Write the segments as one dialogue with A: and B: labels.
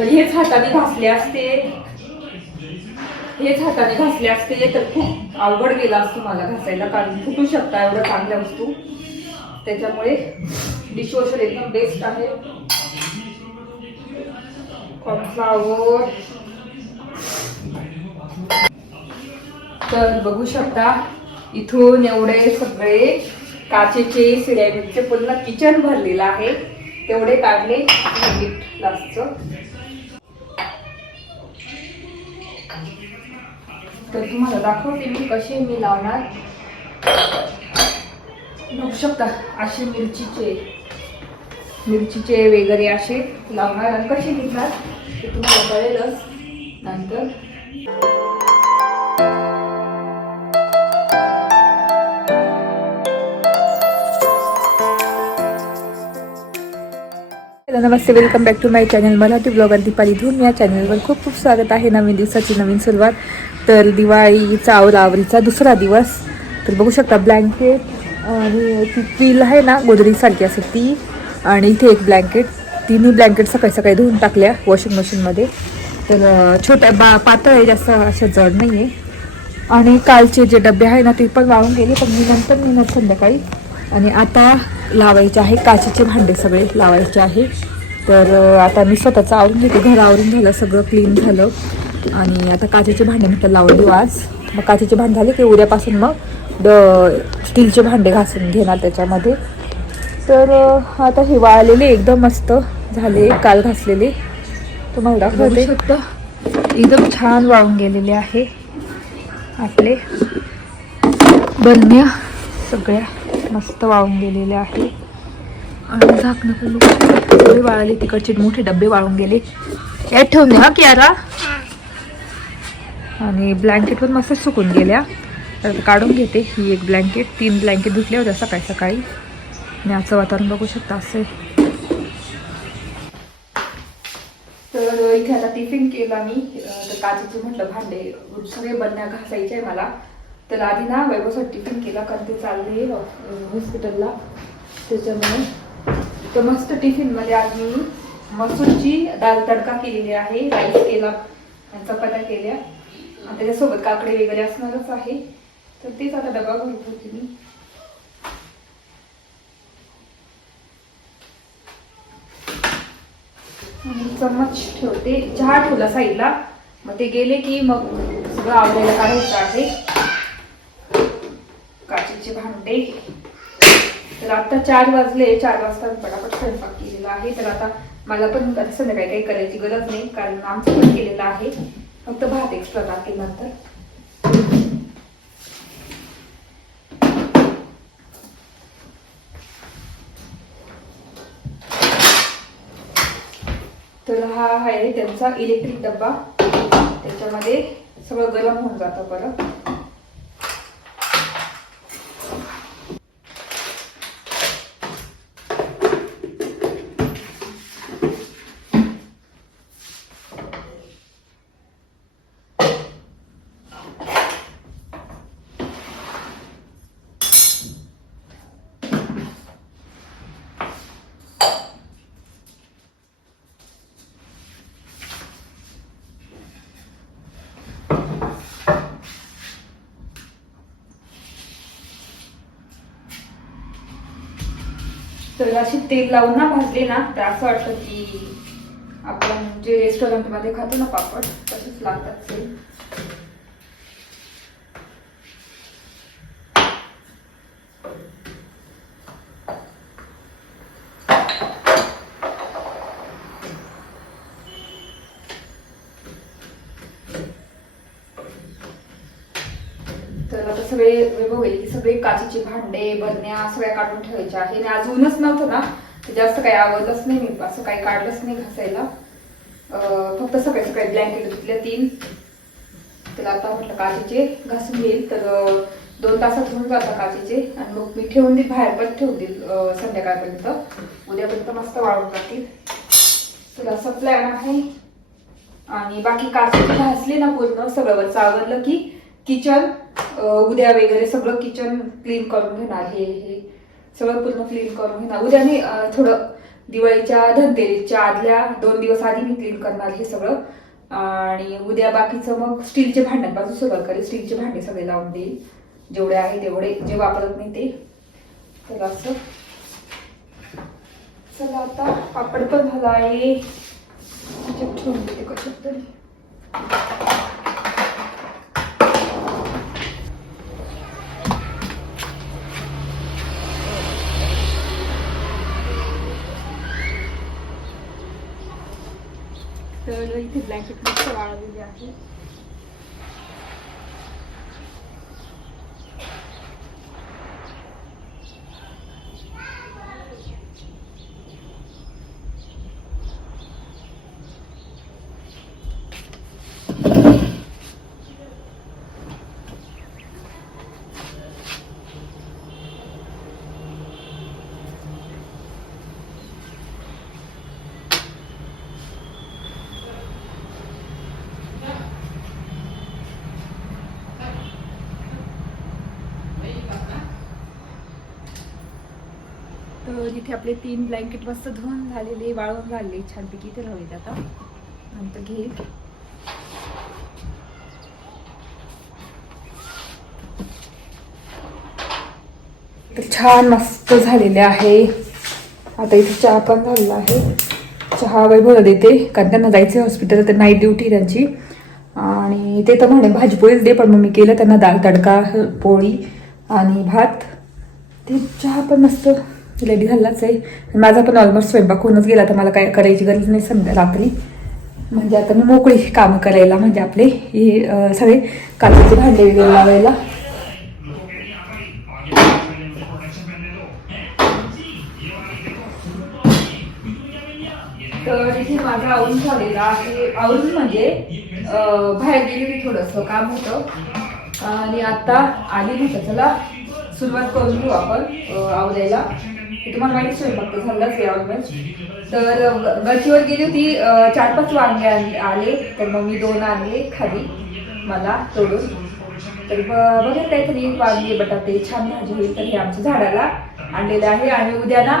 A: तर हेच हाताने घासले असते. हेच हाताने घासले असते तर खूप अवघड गेला असतो मला घासायला कारण फुटू शकता एवढ्या चांगल्या वस्तू. त्याच्यामुळे डिशवॉशर एकदम बेस्ट आहे. कॉर्नफ्लावर तर बघू शकता इथून एवढे सगळे काचेचे सिरॅमिकचे पूर्ण किचन भरलेलं आहे. तेवढे काढले लास्टचं तर तुम्हाला दाखवते मी कसे मी लावणार. बघू शकता असे मिरचीचे मिरचीचे वगैरे असे लावणार आणि कसे निघणार ते तुम्हाला कळेलच नंतर. Hello Namaste. Welcome back to my channel Marathi blogger Deepali Dhoom या चॅनलवर खूप खूप स्वागत आहे. नवीन दिवसाची नवीन सुरुवात. तर दिवाळीचा आवरावरीचा दुसरा दिवस. तर बघू शकता ब्लँकेट आणि ती क्वील आहे ना गोदरीसारखी असेल ती. आणि इथे एक ब्लँकेट तिन्ही ब्लँकेट सकाळी सकाळी धुवून टाकल्या वॉशिंग मशीनमध्ये तर छोट्या बा पातळ आहे जास्त अशा जड नाही आहे आणि कालचे जे डबे आहे ना ते पण वाळून गेले पण मी नंतर मी संध्याकाळी. आणि आता लावायचे आहे काचेचे भांडे सगळे लावायचे आहे. तर आता मी स्वतःचं आवरून घेते घर आवरून झालं सगळं क्लीन झालं. आणि आता काचेचे भांडे म्हटलं लावून देऊ आज. मग काचेचे भांडे झाले की उद्यापासून मग द स्टीलचे भांडे घासून घेणार त्याच्यामध्ये. तर आता हे वाळलेले एकदम मस्त झाले काल घासलेले. तुम्हाला दाखवते. एकदम छान वाळून गेलेले आहे आपले. बरण्या सगळ्या. मस्त वाळून गेलेले आहे. आणि झाकणं पण बघू वाळले तिकडचे मोठे डबे वाळून गेले. यात ठेवून द्या हा कियारा. आणि ब्लँकेट पण मस्त सुकून गेल्या. तर आता काढून घेते ही एक ब्लँकेट तीन ब्लँकेट धुतल्या होत्या सकाळी सकाळी. आणि आजचं वातावरण बघू शकता असं. तर इथे आता टिफिन केला मी. तर काजूचं म्हटलं भांडे सगळे बनण्या घासायचे आहे मला. तर आधी ना वैभवसाठी टिफिन केला कारण ते चालले हॉस्पिटलला त्याच्यामुळे तर मस्त टिफिनमध्ये आज मी मसूरची दाल तडका केलेली आहे राईस केला चपात्या केल्या. आणि त्याच्यासोबत काकडे वगैरे असणारच आहे. तर तेच आता डबा घेत होते मी चम्मच ठेवते. चहा ठेवला साईडला. मग ते गेले की मग सगळं आवडायला काढायचं आहे. काचेचे भांडे. तर आता चार वाजले चार वाजता पटापट स्वयंपाक केलेला आहे. तर आता मला पण आता संध्याकाळी काही करायची गरज नाही कारण आमचं पण केलेलं आहे. फक्त भात एक्स्ट्रा टाकेल नंतर. तर हा आहे त्यांचा इलेक्ट्रिक डब्बा. त्याच्यामध्ये सगळं गरम होऊन जातं परत. तर अशी तेल लावून ना भाजले ना तर असं वाटतं की आपण जे रेस्टॉरंटमध्ये खातो ना पापड तसेच लागतात ते तर आता सगळे वैभव येईल की सगळे काचेची भांडे बरण्या सगळ्या काढून ठेवायच्या हे आणि आज ऊनच नव्हतं ना जास्त काही आवडलंच नाही मी असं काही काढलंच नाही घासायला. फक्त सकाळी सकाळी ब्लँकेट धुतले तीन. तर आता म्हटलं काचेचे घासून घेईल. तर दोन तासात होऊन जातात काचेचे. आणि मग मी ठेवून देईल बाहेर पण ठेवून देईल संध्याकाळपर्यंत. उद्यापर्यंत मस्त वाळून जातील तुला असं प्लॅन आहे आणि बाकी काचेची घासली ना पूर्ण सगळं वरचं. की किचन उद्या वगैरे सगळं किचन क्लीन करून घेणार हे हे सगळं पूर्ण क्लीन करून घेणार. उद्या मी थोडं दिवाळीच्या धनतेरीच्या आदल्या दोन दिवस आधी मी क्लीन करणार हे सगळं. आणि उद्या बाकीचं मग स्टीलचे भांड्यांपासून सुरुवात करेल स्टीलचे भांडे सगळे लावून देईल. जेवढे आहे तेवढे जे वापरत नाही ते. तर असं. चला आता पापड पण झाला आहे. ठेवून देते कशात तरी. इथे ब्लँकेट मस्त वाळवलेले आहे तर इथे आपले तीन ब्लँकेट मस्त धुवून झालेले वाळवून झालेले छानपैकी इथे लावले आता. नंतर घेईल. छान मस्त झालेले आहे. आता इथे चहा पण झालेला आहे. चहा वैभव देते कारण त्यांना जायचं हॉस्पिटल तर नाईट ड्युटी त्यांची. आणि ते तर म्हणे भाजी पोळीच दे पण मग मी केलं त्यांना दाल तडका पोळी आणि भात. ते चहा पण मस्त रेडी झालाच आहे माझा पण ऑलमोस्ट स्वयंपाक होऊनच गेला तर मला काय करायची गरज नाही समजा रात्री. म्हणजे आता मी मोकळी कामं करायला म्हणजे आपले हे सगळे काचेचे भांडे वगैरे लावायला. तर इथे माझं आवरून झालेला आहे आवरून म्हणजे बाहेर गेली थोडंसं काम होतं. आणि आता आली म्हटलं चला सुरुवात करून घेऊ आपण अं, आवरायला. हे तुम्हाला माहिती स्वयंपाक तर झालाच आहे ऑलमोस्ट. तर गच्चीवर गेली होती चार पाच वांगे आले आले. तर मग मी दोन आणले खाली मला तोडून. तर ब- बघा काहीतरी वांगे बटाटे छान भाजी होईल तर हे आमच्या झाडाला आणलेलं आहे. आणि उद्या ना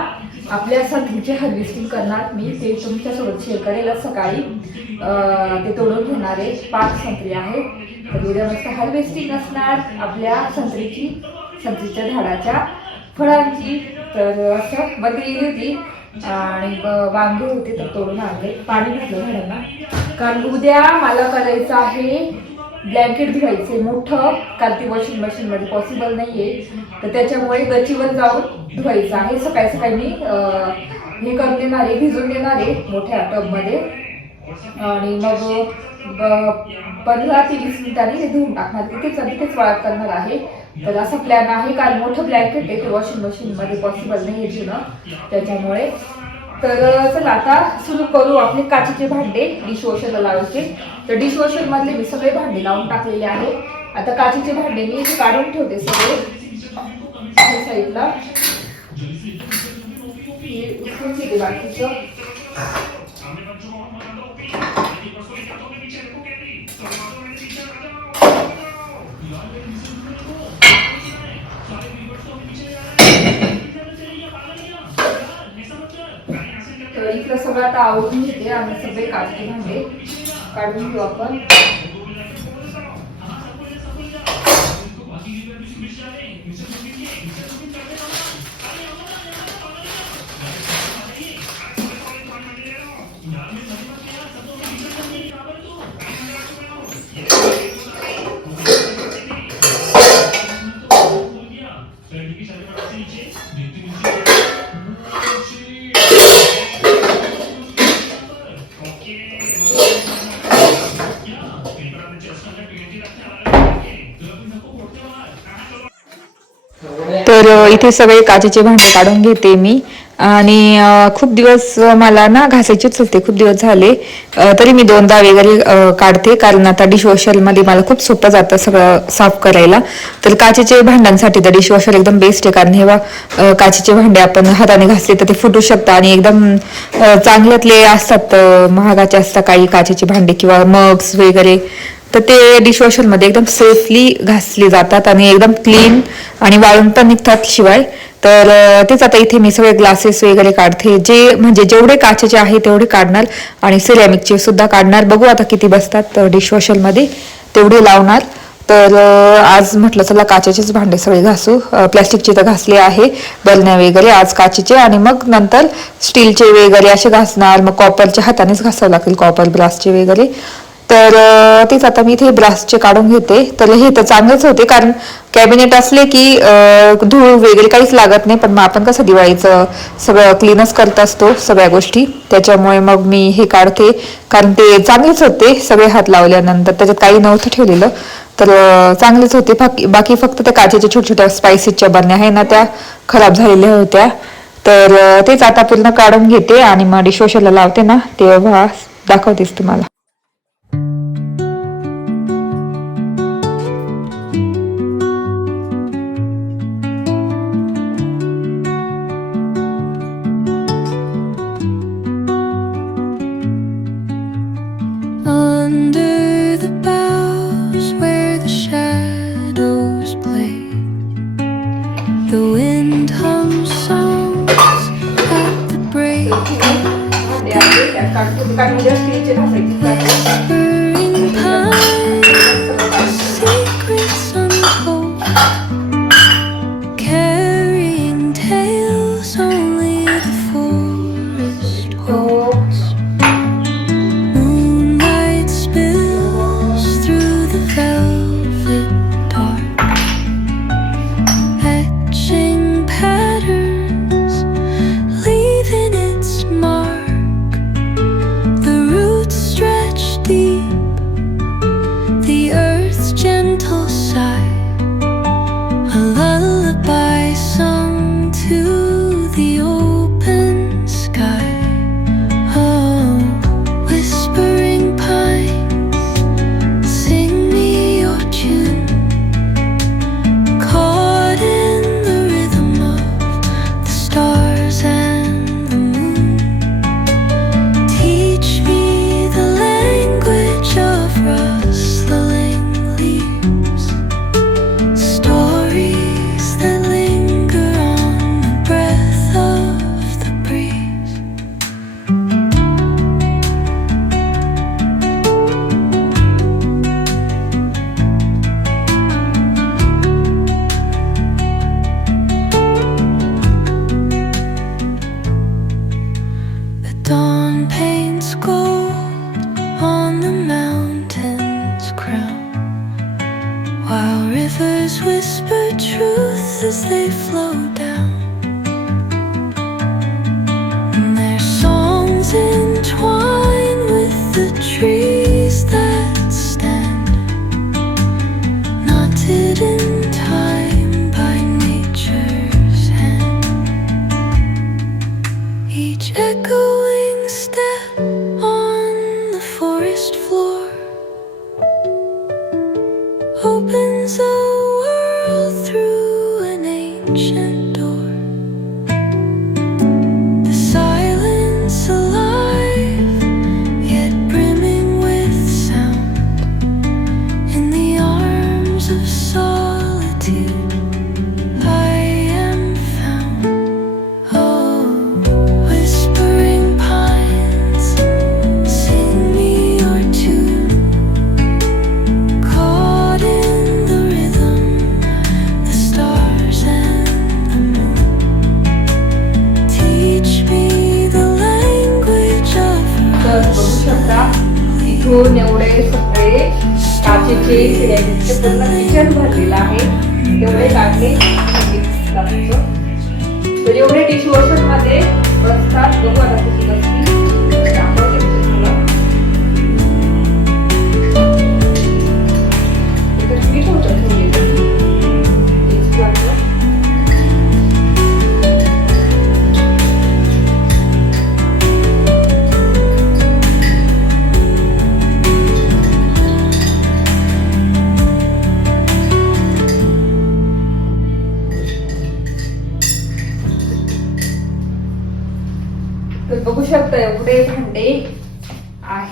A: आपल्या संत्रीचे हार्वेस्टिंग करणार मी. ते तुमच्यासोबत शेअर करेल सकाळी. ते तोडून घेणारे पाच संत्री आहे तर उद्या मस्त हार्वेस्टिंग असणार आपल्या संत्रीची संत्रीच्या झाडाच्या फळांची. तर असं बदली गेली होती. आणि ब- वांगे होते तर तोडून आणले. पाणी घातलं मॅडमना. कारण उद्या मला करायचं आहे ब्लँकेट धुवायचे. मोठं कारण ते वॉशिंग मशीनमध्ये पॉसिबल नाही आहे तर त्याच्यामुळे गच्चीवर जाऊन धुवायचं आहे. सकाळी सकाळी मी हे करून देणार आहे भिजून देणार आहे मोठ्या टबमध्ये. आणि मग पंधरा ते वीस मिनिटांनी हे धुवून टाकणार तिथेच तिथेच वाळत करणार आहे. तर असा प्लॅन आहे कारण मोठं ब्लँकेट आहे वॉशिंग मशीन मध्ये पॉसिबल नाही आहे त्याच्यामुळे तर चला आता सुरू करू आपले काचेचे भांडे डिश लावायचे. तर डिश वॉशर मधले मी सगळे भांडे लावून टाकलेले आहे. आता काचेचे भांडे मी इथे काढून ठेवते सगळे. साईडला. बाकीचं. तर सगळं आता आवडून घेते. आम्ही सगळे काचेचे भांडे. काढून घेऊ आपण. तर इथे सगळे काचेचे भांडे काढून घेते मी. आणि खूप दिवस मला ना घासायचेच होते खूप दिवस झाले. तरी मी दोनदा वगैरे काढते. कारण आता डिशवॉशरमध्ये मला खूप सोपं जातं सगळं साफ करायला. तर काचेचे भांड्यांसाठी तर डिशवॉशर एकदम बेस्ट आहे. कारण हे काचेचे भांडे आपण हाताने घासले तर ते फुटू शकतात आणि एकदम चांगल्यातले असतात महागाचे असतात काही काचेचे भांडे किंवा मग्स वगैरे.
B: तर ते डिशवॉशरमध्ये एकदम सेफली घासली जातात आणि एकदम क्लीन आणि वाळून पण निघतात शिवाय. तर तेच आता इथे मी सगळे ग्लासेस वगैरे काढते. जे म्हणजे जेवढे काचेचे आहे तेवढे काढणार आणि सिरॅमिकचे सुद्धा काढणार. बघू आता किती बसतात डिशवॉशरमध्ये तेवढे लावणार. तर आज म्हटलं चला काचेचेच भांडे सगळे घासू. प्लॅस्टिकचे तर घासले आहे बरण्या वगैरे आज काचेचे आणि मग नंतर स्टीलचे वगैरे असे घासणार. मग कॉपरच्या हातानेच घासावं लागेल कॉपर ब्रासचे वगैरे. तर तेच आता मी इथे ब्रासचे काढून घेते. तर हे तर चांगलेच होते कारण कॅबिनेट असले की धूळ वगैरे काहीच लागत नाही पण मग आपण कसं दिवाळीचं सगळं क्लीनच करत असतो सगळ्या गोष्टी. त्याच्यामुळे मग मी हे काढते कारण ते चांगलेच होते सगळे हात लावल्यानंतर. त्याच्यात काही नव्हतं ठेवलेलं तर चांगलेच होते. बाकी बाकी फक्त त्या काचेच्या छोट्या छोट्या स्पायसीच्या बरण्या आहे ना त्या खराब झालेल्या होत्या. तर तेच आता पूर्ण काढून घेते आणि मग डिशवॉशरला लावते ना तेव्हा दाखवतेस तुम्हाला. bukan mudah sih cerita kayak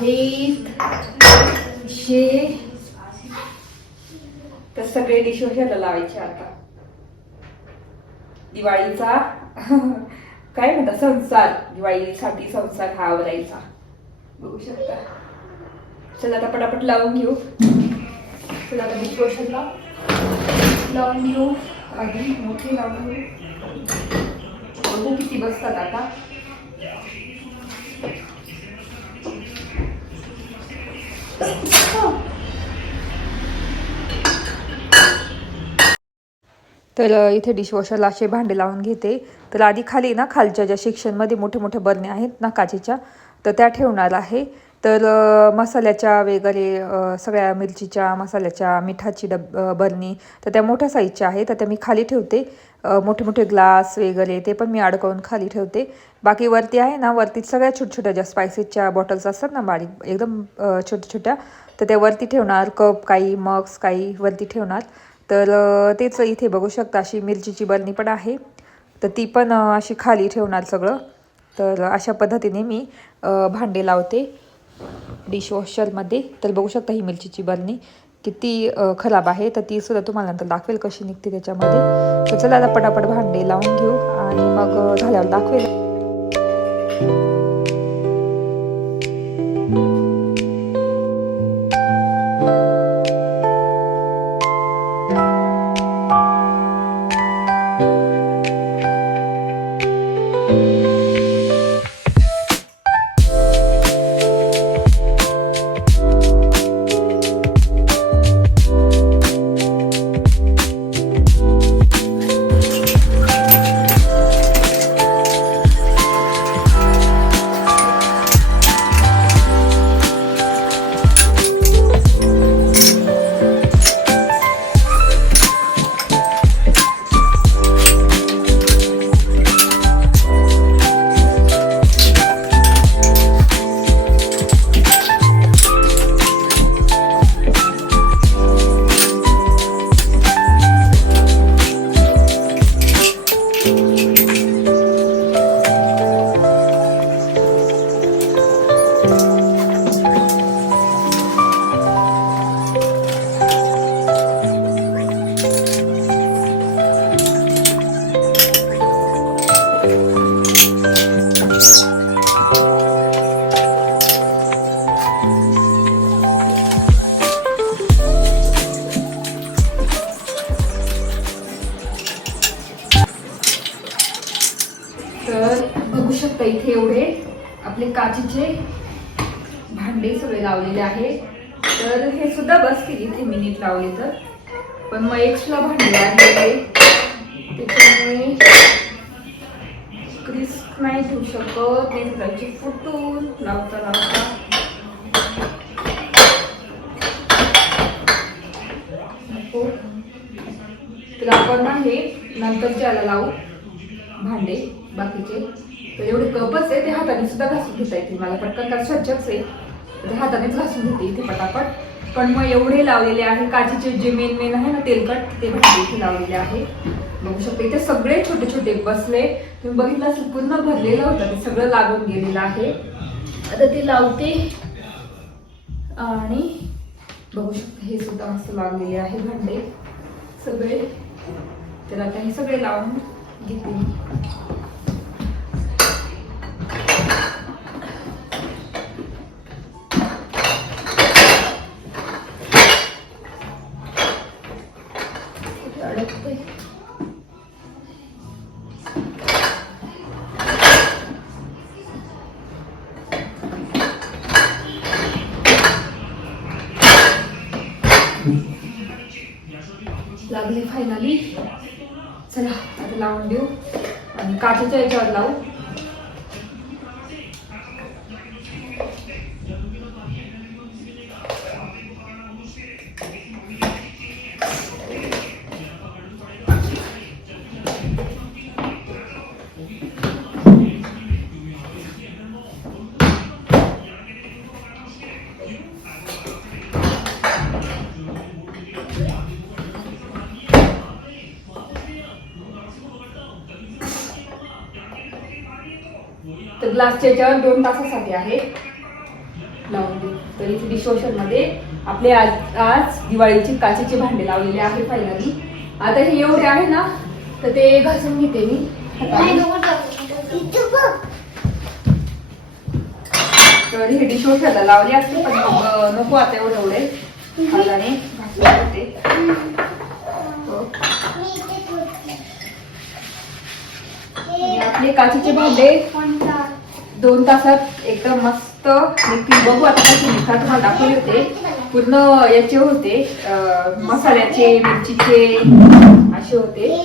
B: आहेत. शे
A: तर सगळे डिशवशरला लावायचे आता. दिवाळीचा. काय म्हणता? संसार. दिवाळीसाठी संसार हा आवरायचा. बघू शकता. चला आता पटापट लावून घेऊ. चला आता डिशवॉशरला लावून घेऊ. आधी मोठे लावून घेऊ. बघू किती बसतात आता. तर इथे डिशवॉशरला असे भांडे लावून घेते. तर आधी खाली ना खालच्या ज्या सेक्शनमध्ये मोठे मोठे बरणे आहेत ना काचेच्या तर त्या ठेवणार आहे. तर मसाल्याच्या वगैरे सगळ्या मिरचीच्या मसाल्याच्या मिठाची डब बरणी तर त्या मोठ्या साईजच्या आहे तर त्या मी खाली ठेवते. मोठे मोठे ग्लास वगैरे ते पण मी अडकवून खाली ठेवते. बाकी वरती आहे ना वरती सगळ्या छोट्या छोट्या ज्या स्पायसेसच्या बॉटल्स असतात ना बारीक एकदम छोट्या छोट्या तर त्या वरती ठेवणार. कप काही मग्स काही वरती ठेवणार. तर तेच इथे बघू शकता अशी मिरचीची बरणी पण आहे. तर ती पण अशी खाली ठेवणार सगळं. तर अशा पद्धतीने मी भांडे लावते. डिशवॉशरमध्ये तर बघू शकता ही मिरचीची बरणी किती खराब आहे. तर ती सुद्धा तुम्हाला नंतर दाखवेल कशी निघते त्याच्यामध्ये. तर चला आता पटापट भांडे लावून घेऊ आणि मग झाल्यावर दाखवेल. हे एवढे आपले काचेचे भांडे सगळे लावलेले आहे. तर हे सुद्धा बसतील इथे मिनिट लावले तर. पण मग एक्स्ट्रा भांडे आहे त्याच्यामुळे क्रिस नाही ठेवू शकत. ते फुटून लावता लावता. नको. तर आपण ना हे नंतर ज्याला लावू भांडे. बाकीचे. तर एवढे कपच आहे ते हाताने सुद्धा घासून घेता येतील. मला पटकन तर स्वच्छच आहे. ते हातानेच घासून घेते इथे पटापट. पण मग एवढे लावलेले आहे काचीचे जे मेन मेन आहे ना तेलकट ते भांडे इथे लावलेले आहे. बघू शकते इथे सगळे छोटे छोटे बसले. तुम्ही बघितलं असेल पूर्ण भरलेलं होतं. ते सगळं लागून गेलेलं आहे. आता ते लावते. आणि बघू शकता हे सुद्धा मस्त लागलेले आहे भांडे. सगळे. तर आता हे सगळे लावून घेते मी. कुठे अडकते लागले फायनली चला आता लावून देऊ काठीच्या याच्यावर लावू. ग्लासच्या याच्यावर दोन तासासाठी आहे. लावून तर इथे डिशवॉशरमध्ये आपले आज आज दिवाळीची काचेचे भांडे लावलेले आहे फायनली आता हे एवढे आहे ना तर ते घासून घेते मी. तर हे डिशवॉशरला लावले असते पण नको आता एवढे एवढे. हाताने घासून घेते हो. आपले काचेचे भांडे. दोन तासात एकदम मस्त बघू. आता मिसा तुम्हाला दाखवले होते. पूर्ण याचे होते. मसाल्याचे मिरचीचे असे होते.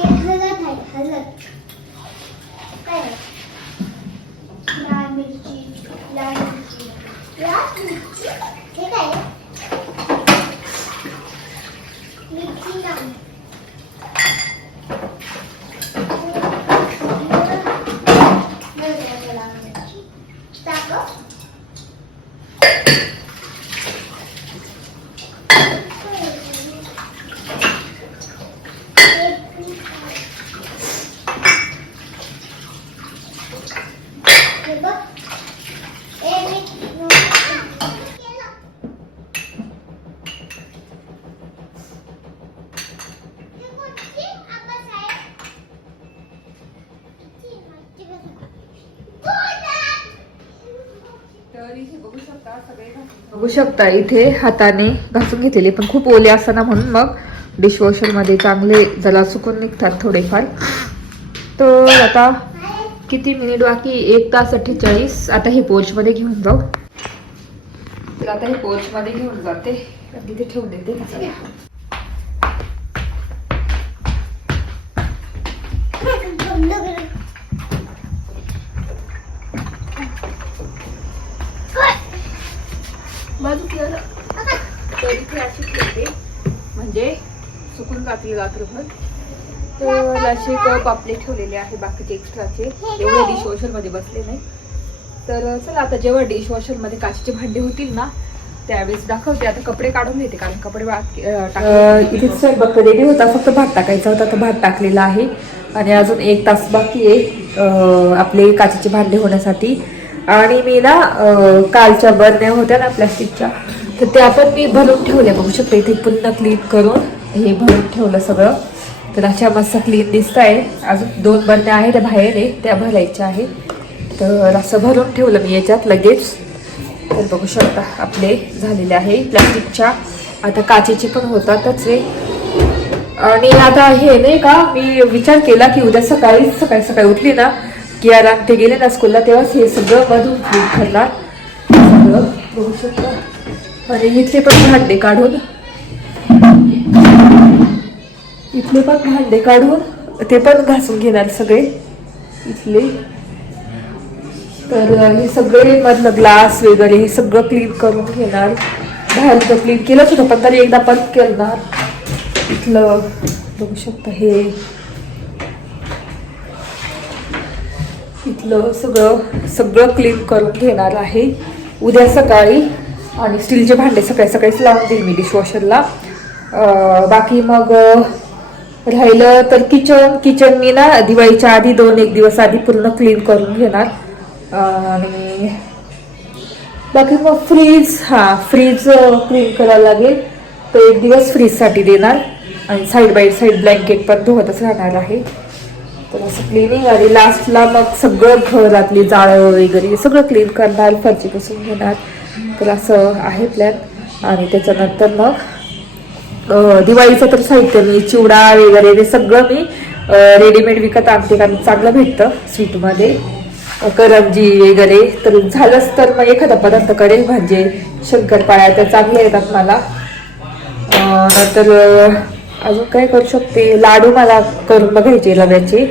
A: you तर इथे बघू शकता सगळे घासून- बघू शकता इथे हाताने घासून घेतलेले पण खूप ओले असताना म्हणून मग डिशवॉशरमध्ये चांगले जरा सुकून निघतात थोडेफार. तर आता किती मिनिट बाकी? एक तास अठ्ठेचाळीस. आता हे पोच मध्ये घेऊन जाऊ. तर आता हे पोच मध्ये घेऊन जाते. तिथे ठेवून देते. सगळं. बाजूला जरा. तर इथे अशी ठेवते. म्हणजे सुकून जातील रात्रभर तर असे कप आपले ठेवलेले आहे बाकीचे एक्स्ट्राचे एवढे डिशवॉशरमध्ये बसले नाही. तर चला आता जेव्हा डिशवॉशरमध्ये काचेचे भांडे होतील ना त्यावेळेस दाखवते. आता कपडे काढून घेते कारण कपडे इथे स्वयंपाक रेडी होता. फक्त भात टाकायचा होता तर भात टाकलेला आहे. आणि अजून एक तास बाकी आहे आपले काचेचे भांडे होण्यासाठी. आणि मी ना कालच्या बरण्या होत्या ना प्लॅस्टिकच्या तर त्या पण मी भरून ठेवल्या. बघू शकते इथे पुन्हा क्लीन करून हे भरून ठेवलं सगळं. तर अशा मस्त क्लीन दिसत आहे अजून दोन बरण्या आहेत बाहेर आहे त्या भरायच्या आहेत. तर असं भरून ठेवलं मी याच्यात लगेच. तर बघू शकता आपले झालेले आहे प्लॅस्टिकच्या. आता काचेचे पण होतातच आहे आणि आता हे नाही का मी विचार केला की उद्या सकाळी सकाळी सकाळी उठली ना की यार ते गेले ना स्कूलला तेव्हाच हे सगळं बाजू ठरणार. सगळं बघू शकता. आणि इथले पण भांडे काढून. इथले पण भांडे काढून ते पण घासून घेणार सगळे. इथले. तर हे सगळे मधलं ग्लास वगैरे हे सगळं क्लीन करून घेणार. बाहेरचं क्लीन केलंच होतं पण तरी एकदा परत करणार इथलं बघू शकता हे. इथलं सगळं सगळं क्लीन करून घेणार आहे. उद्या सकाळी आणि स्टीलचे भांडे सकाळी सकाळीच लावून देईल मी डिशवॉशरला बाकी मग राहिलं तर किचन किचन मी ना दिवाळीच्या आधी दोन एक दिवस आधी पूर्ण क्लीन करून घेणार. आणि बाकी मग फ्रीज हां फ्रीज क्लीन करायला लागेल. तर एक दिवस फ्रीजसाठी देणार. आणि साईड बाय साईड ब्लँकेट पण धुवतच राहणार आहे. तर असं क्लिनिंग आणि लास्टला मग सगळं घरातली जाळं वगैरे सगळं क्लीन करणार फरची पुसून घेणार. तर असं आहे प्लॅन आणि त्याच्यानंतर मग दिवाळीचं तर साहित्य मी चिवडा वगैरे ते सगळं मी रेडीमेड विकत आणते. कारण चांगलं भेटतं स्वीटमध्ये. करंजी वगैरे तर झालंच तर मग एखादा पदार्थ करेल म्हणजे शंकरपाळ्या त्या चांगल्या येतात मला. नंतर अजून काय करू शकते? लाडू मला करून बघायचे रव्याचे.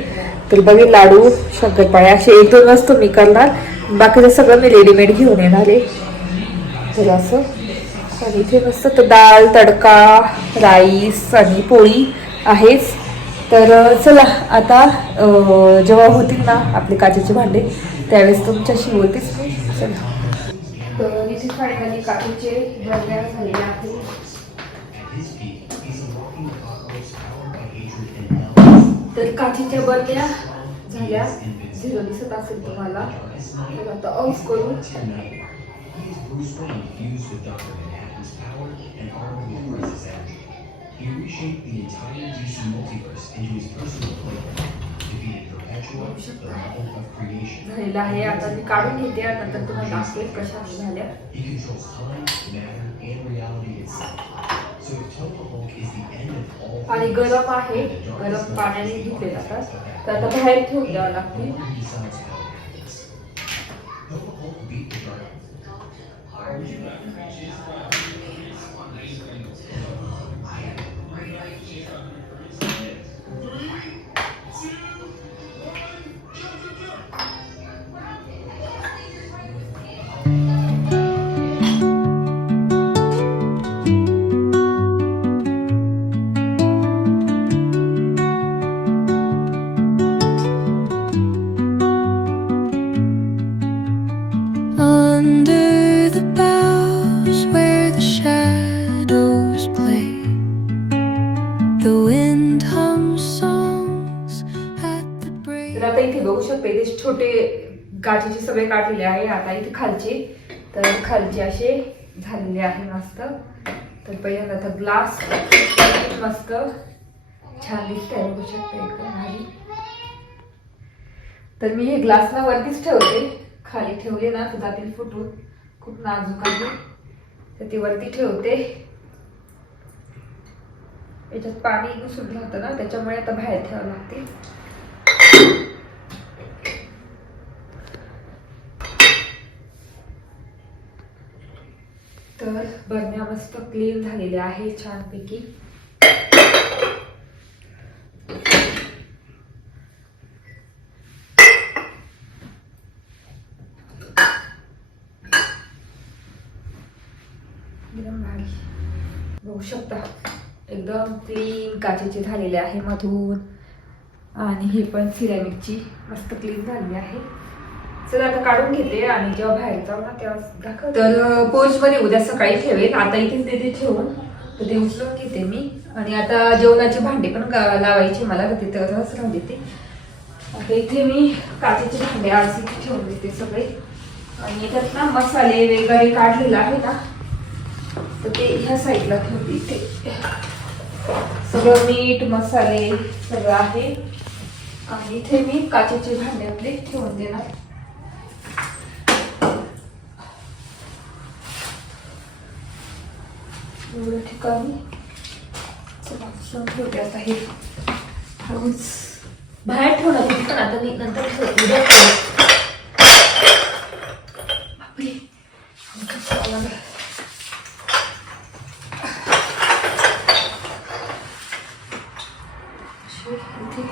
A: तर बघेल लाडू शंकरपाळ्या असे एक दोन वस्तू मी करणार. बाकीचं सगळं मी रेडीमेड घेऊन येणार आहे. तर असं. आणि इथे मस्त तर डाळ तडका राईस आणि पोळी आहेच. तर चला आता जेव्हा होतील ना आपले काचेचे भांडे त्यावेळेस तुमच्याशी बोलतेच मी. चला. तर इथे फायनली काचेचे बरण्या झालेले आहेत तर काठीच्या बदल्या झाल्या झिरो दिसत असेल तुम्हाला तर आता ऑफ करू
C: He reshaped the entire DC multiverse into his personal playbook, defeating Perpetua, the model of creation.
A: झालेलं आहे आता मी काढून घेते आणि नंतर तुम्हाला दाखवेल कशा झाल्या
C: He controls time, matter, and reality itself.
A: आणि गरम आहे गरम पाण्याने
C: धुते
A: जातात त्याचं बाहेर ठेवून द्यावं लागते तर आता इथे बघू शकते इथे छोटे गाठीचे सगळे काढलेले आहे. आता इथे खालचे तर खालचे असे झालेले आहे मस्त. तर पहिल्यांदा तर ग्लास मस्त छान दिसत आहे बघू शकते तर मी हे ग्लास ना वरतीच ठेवते. खाली ठेवले ना तर जातील फुटून. खूप नाजूक आहे. तर ती वरती ठेवते. याच्यात पाणी सुटलं होतं ना त्याच्यामुळे आता बाहेर ठेवावं लागते. तर बरण्या मस्त क्लीन झालेल्या आहे छानपैकी. बघू शकता. एकदम क्लीन काचेचे झालेले आहे मधून. आणि हे पण सिरॅमिकची मस्त क्लीन झालेली आहे. चला आता काढून घेते आणि जेव्हा बाहेर जाऊ ना तेव्हा दाखव तर पोर्चमध्ये उद्या सकाळी ठेवेल आता इथेच देते ठेवून. तर ते उचलून घेते मी. आणि आता जेवणाचे भांडे पण लावायचे मला तर तिथं तसंच राहू देते. आता इथे मी काचेचे भांडे आज इथे ठेवून देते सगळे. आणि त्यात ना मसाले वगैरे काढलेला आहे ना तर ते ह्या साईडला ठेवते इथे. सगळं मीठ मसाले सगळं आहे. आणि इथे मी काचेचे भांडे आपले ठेवून देणार. एवढ्या ठिकाणी ठेवते आता हे. हळूच. बाहेर ठेवणार पण आता मी नंतर उद्या ठेवेन. बापरे आमचं चावलं ना. अशी इथे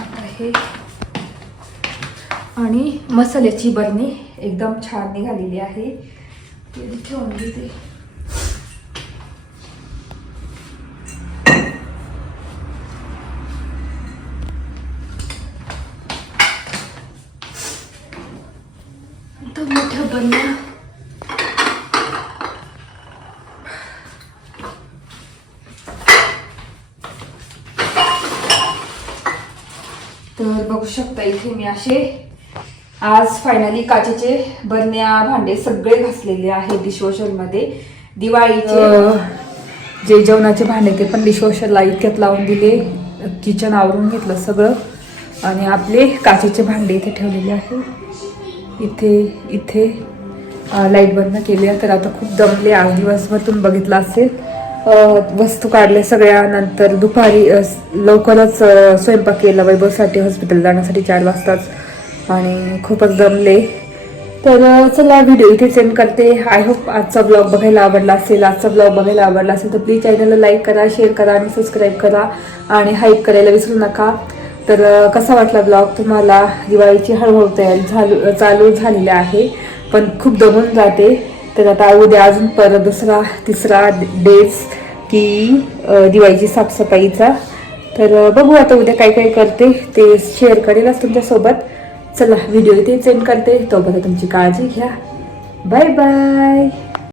A: आता हे आणि मसाल्याची बरणी एकदम छान निघालेली आहे. ठेवून घेते. मोठ्या बरण्या. तर बघू शकता इथे मी असे आज फायनली काचेचे बरण्या भांडे सगळे घासलेले आहे डिशवॉशरमध्ये दिवाळीचे जे जेवणाचे भांडे ते पण डिशवॉशरला इतक्यात लावून दिले. किचन आवरून घेतलं सगळं. आणि आपले काचेचे भांडे इथे ठेवलेले आहे. इथे इथे लाइट बंद केली तर आता खूप दमले आज दिवसभर तुम्ही बघितलं असेल. वस्तू काढल्या सगळ्या. नंतर दुपारी लवकरच स्वयंपाक केला. वैभवसाठी हॉस्पिटल जाण्यासाठी चार वाजताच. आणि खूपच दमले. तर चला व्हिडिओ इथे सेंड करते. आय होप आजचा ब्लॉग बघायला आवडला असेल. आजचा ब्लॉग बघायला आवडला असेल तर प्लीज चॅनलला लाईक करा शेअर करा आणि सबस्क्राईब करा आणि हाईप करायला विसरू नका. तर कसा वाटला ब्लॉग तुम्हाला? दिवाळीची हळूहळू तयारी झालू चालू झालेली आहे पण खूप दमून जाते. तर आता उद्या अजून परत दुसरा तिसरा डेज की दिवाळीची साफसफाईचा. तर बघू आता उद्या काय काय करते. ते शेअर करेलच तुमच्यासोबत. चला व्हिडिओ इथे सेंड करते. तोपर्यंत तुमची काळजी घ्या. Bye bye